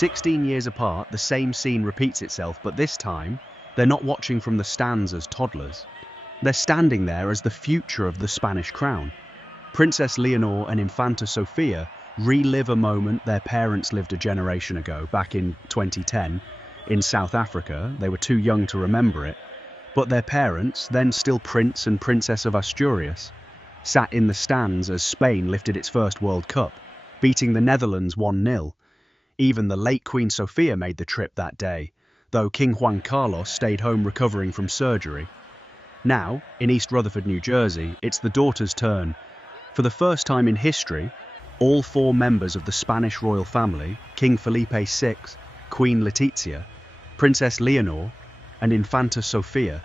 16 years apart, the same scene repeats itself, but this time, they're not watching from the stands as toddlers. They're standing there as the future of the Spanish crown. Princess Leonor and Infanta Sofia relive a moment their parents lived a generation ago, back in 2010, in South Africa. They were too young to remember it, but their parents, then still Prince and Princess of Asturias, sat in the stands as Spain lifted its first World Cup, beating the Netherlands 1-0. Even the late Queen Sofia made the trip that day, though King Juan Carlos stayed home recovering from surgery. Now, in East Rutherford, New Jersey, it's the daughter's turn. For the first time in history, all 4 members of the Spanish royal family, King Felipe VI, Queen Letizia, Princess Leonor, and Infanta Sofia,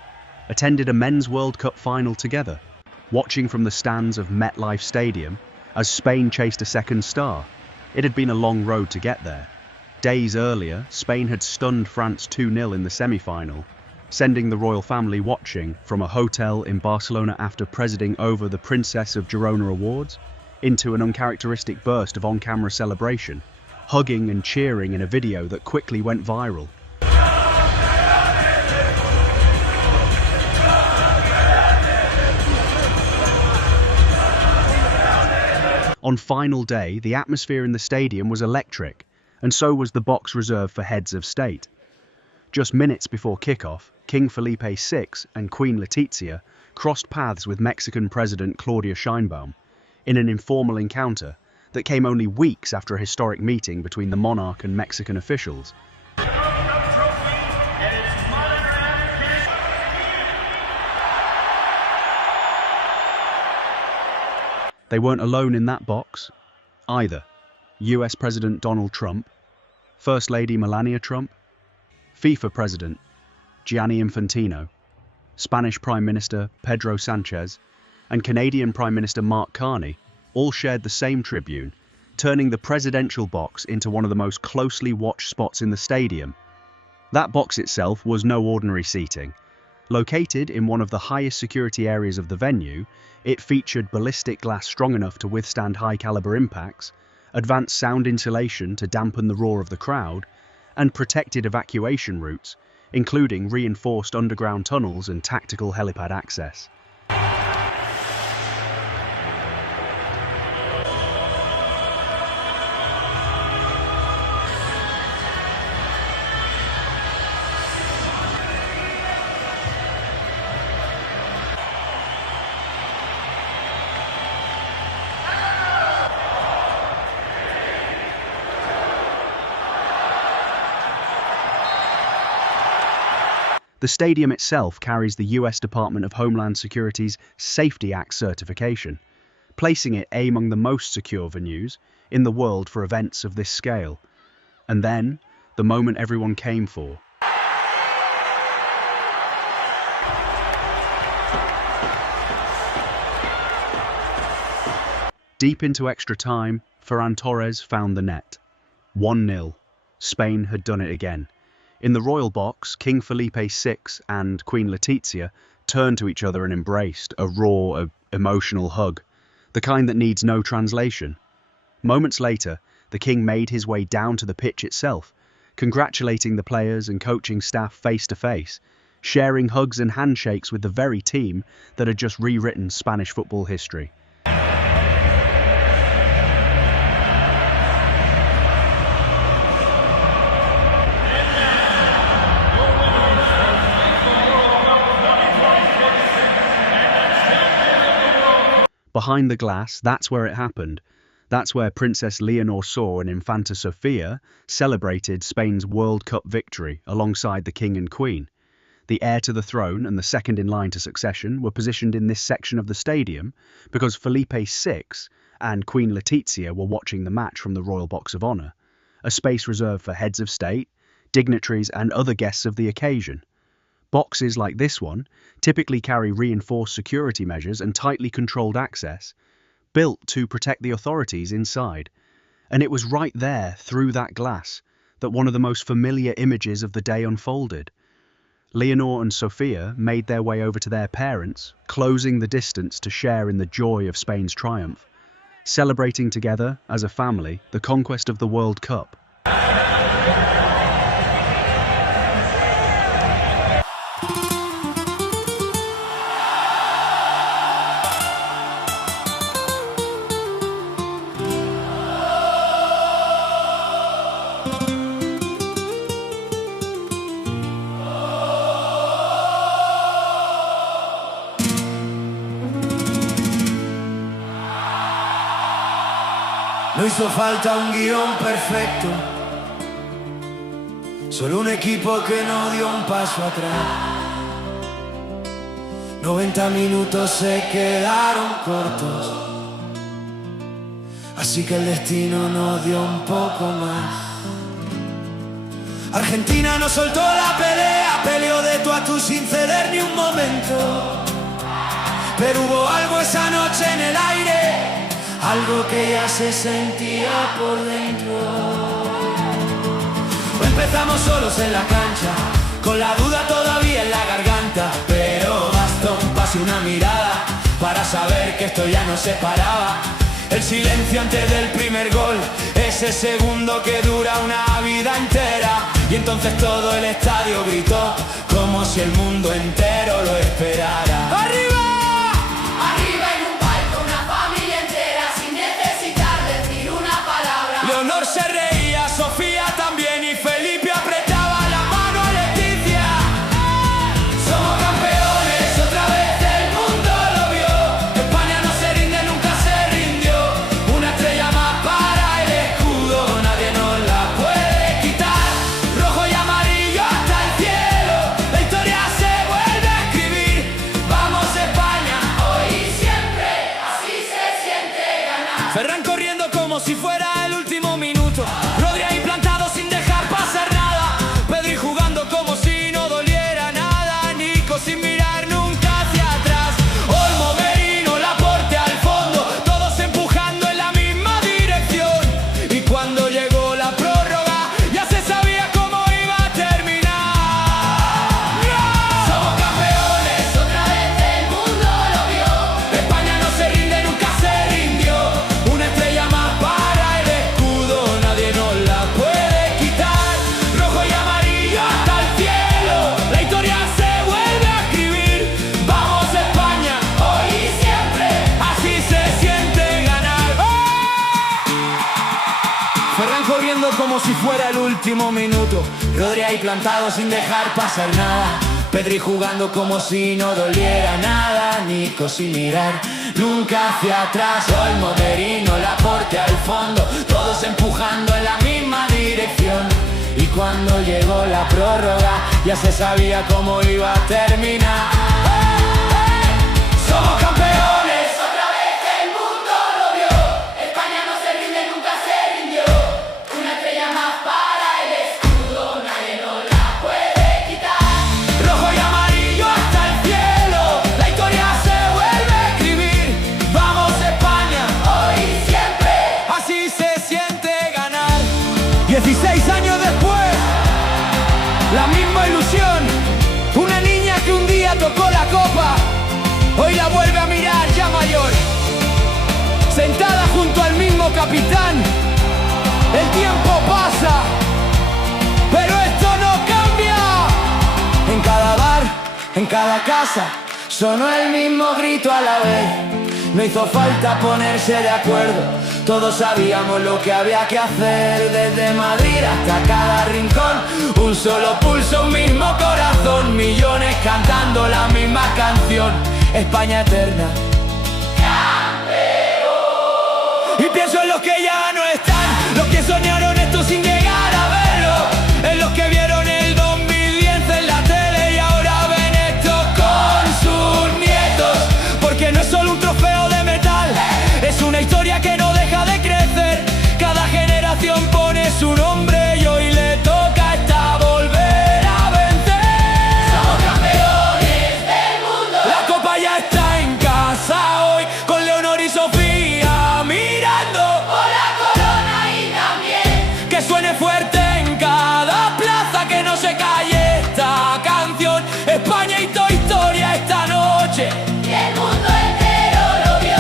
attended a Men's World Cup final together, watching from the stands of MetLife Stadium as Spain chased a second star. It had been a long road to get there. Days earlier, Spain had stunned France 2-0 in the semi-final, sending the royal family watching from a hotel in Barcelona after presiding over the Princess of Girona Awards into an uncharacteristic burst of on-camera celebration, hugging and cheering in a video that quickly went viral. On final day, the atmosphere in the stadium was electric, and so was the box reserved for heads of state. Just minutes before kickoff, King Felipe VI and Queen Letizia crossed paths with Mexican President Claudia Sheinbaum in an informal encounter that came only weeks after a historic meeting between the monarch and Mexican officials. They weren't alone in that box, either. US President Donald Trump, First Lady Melania Trump, FIFA President Gianni Infantino, Spanish Prime Minister Pedro Sanchez, and Canadian Prime Minister Mark Carney all shared the same tribune, turning the presidential box into one of the most closely watched spots in the stadium. That box itself was no ordinary seating. Located in one of the highest security areas of the venue, it featured ballistic glass strong enough to withstand high-caliber impacts, advanced sound insulation to dampen the roar of the crowd, and protected evacuation routes, including reinforced underground tunnels and tactical helipad access. The stadium itself carries the US Department of Homeland Security's Safety Act certification, placing it among the most secure venues in the world for events of this scale. And then, the moment everyone came for. Deep into extra time, Ferran Torres found the net. 1-0. Spain had done it again. In the royal box, King Felipe VI and Queen Letizia turned to each other and embraced, a raw, emotional hug, the kind that needs no translation. Moments later, the king made his way down to the pitch itself, congratulating the players and coaching staff face to face, sharing hugs and handshakes with the very team that had just rewritten Spanish football history. Behind the glass, that's where it happened. That's where Princess Leonor saw and Infanta Sofia celebrated Spain's World Cup victory alongside the King and Queen. The heir to the throne and the second in line to succession were positioned in this section of the stadium because Felipe VI and Queen Letizia were watching the match from the Royal Box of Honour, a space reserved for heads of state, dignitaries and other guests of the occasion. Boxes like this one typically carry reinforced security measures and tightly controlled access, built to protect the authorities inside. And it was right there, through that glass, that one of the most familiar images of the day unfolded. Leonor and Sofia made their way over to their parents, closing the distance to share in the joy of Spain's triumph, celebrating together, as a family, the conquest of the World Cup. No hizo falta un guión perfecto, solo un equipo que no dio un paso atrás. 90 minutos se quedaron cortos, así que el destino nos dio un poco más. Argentina no soltó la pelea, peleó de tú a tú sin ceder ni un momento. Pero hubo algo esa noche en el aire, algo que ya se sentía por dentro. Empezamos solos en la cancha, con la duda todavía en la garganta, pero bastó un pase y una mirada para saber que esto ya no se paraba. El silencio antes del primer gol, ese segundo que dura una vida entera. Y entonces todo el estadio gritó, como si el mundo entero lo esperara. ¡Arriba! Leonor se reía, Sofía también, y Felipe apretaba la mano a Leticia. Somos campeones, otra vez el mundo lo vio. España no se rinde, nunca se rindió. Una estrella más para el escudo, nadie nos la puede quitar. Rojo y amarillo hasta el cielo, la historia se vuelve a escribir. Vamos España, hoy y siempre, así se siente ganar. Ferran corriendo como si fuera el último minuto, Rodri ahí plantado sin dejar pasar nada, Pedri jugando como si no doliera nada, Nico sin mirar nunca hacia atrás, Olmo, Merino, Laporte al fondo, todos empujando en la misma dirección. Y cuando llegó la prórroga ya se sabía cómo iba a terminar. Somos campeones, otra vez el mundo lo vio. España no se rinde, nunca se rindió. Una estrella más para el escudo, nadie nos la puede quitar. Rojo y amarillo hasta el cielo, la historia se vuelve a escribir. Vamos España, hoy y siempre, así se siente ganar. Ferran corriendo como si fuera el último minuto, Rodri ahí plantado sin dejar pasar nada, Pedri jugando como si no doliera nada, Nico sin mirar nunca hacia atrás, Olmo, Merino, Laporte al fondo, todos empujando en la misma dirección. Y cuando llegó la prórroga ya se sabía cómo iba a terminar. Somos campeones, otra vez el mundo lo vio. España no se rinde, nunca se rindió. Una estrella más para el escudo, nadie nos la puede quitar. Rojo y amarillo hasta el cielo, la historia se vuelve a escribir. Vamos España, hoy y siempre, así se siente ganar. 16 años después, la misma ilusión. Una niña que un día tocó la copa, hoy la vuelve a mirar ya mayor, sentada junto al mismo capitán. El tiempo pasa, pero esto no cambia. En cada bar, en cada casa, sonó el mismo grito a la vez. No hizo falta ponerse de acuerdo, todos sabíamos lo que había que hacer. Desde Madrid hasta cada rincón, un solo pulso, un mismo corazón. Millones cantando la misma canción, España eterna. ¡Campeón! Y pienso en los que ya no están, los que soñaron esto sin llegar a verlo, en los que vieron el 2010 en la tele y ahora ven esto con sus nietos. Porque no es solo un trofeo de metal, es una historia que no deja de crecer. Cada generación pone su nombre y hoy le toca a esta volver a vencer. Somos campeones del mundo. La copa ya está en casa hoy, con Leonor y Sofía mirando por la corona y también que suene fuerte en cada plaza, que no se calle esta canción. España hizo historia esta noche y el mundo entero lo vio.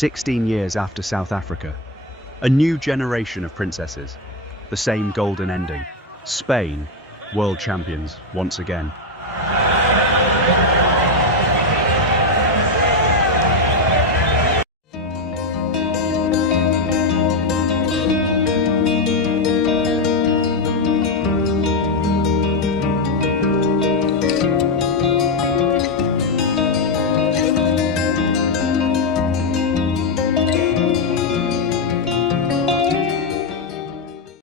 16 years after South Africa. A new generation of princesses. The same golden ending. Spain, world champions once again.